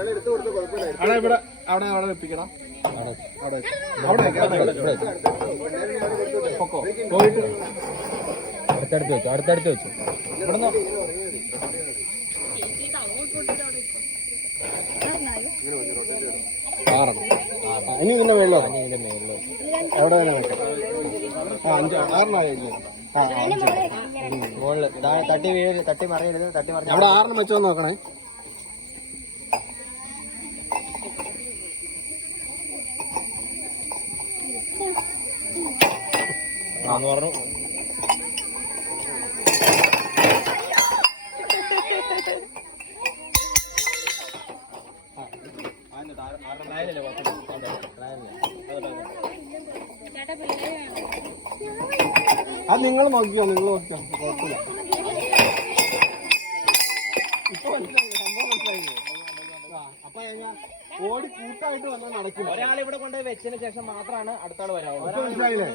അവിടെ ഇവിടെ അവിടെ അവിടെ വെപ്പിക്കണം. പോയിട്ട് അടുത്തടുത്ത് വെച്ചു, അടുത്തടുത്ത് വെച്ചു. ഇവിടുന്ന് ഇനി ഇതിന്റെ മേളിലോ? ഇതിന്റെ മേളിലോ എവിടെ തന്നെ വെക്കാം. ആറിനായില്ലേ? മുകളില് തട്ടി വീഴരുത്, തട്ടി മറിയരുത്, തട്ടി മറിഞ്ഞ അവിടെ 6 വെച്ചോ നോക്കണേ. പറഞ്ഞു. അത് നിങ്ങൾ നോക്കിക്കോ, നിങ്ങൾ നോക്കിക്കോ, കുഴപ്പമില്ല. ഇപ്പൊ മനസ്സിലായില്ലേ, സംഭവം മനസ്സിലായില്ലേ? അപ്പൊ ഓടി കൂട്ടായിട്ട് വന്നാൽ നടക്കില്ല. ഒരാൾ ഇവിടെ കൊണ്ടുപോയി വെച്ചതിന് ശേഷം മാത്രമാണ് അടുത്താൾ വരാവുന്നത്. മനസ്സിലായില്ലേ?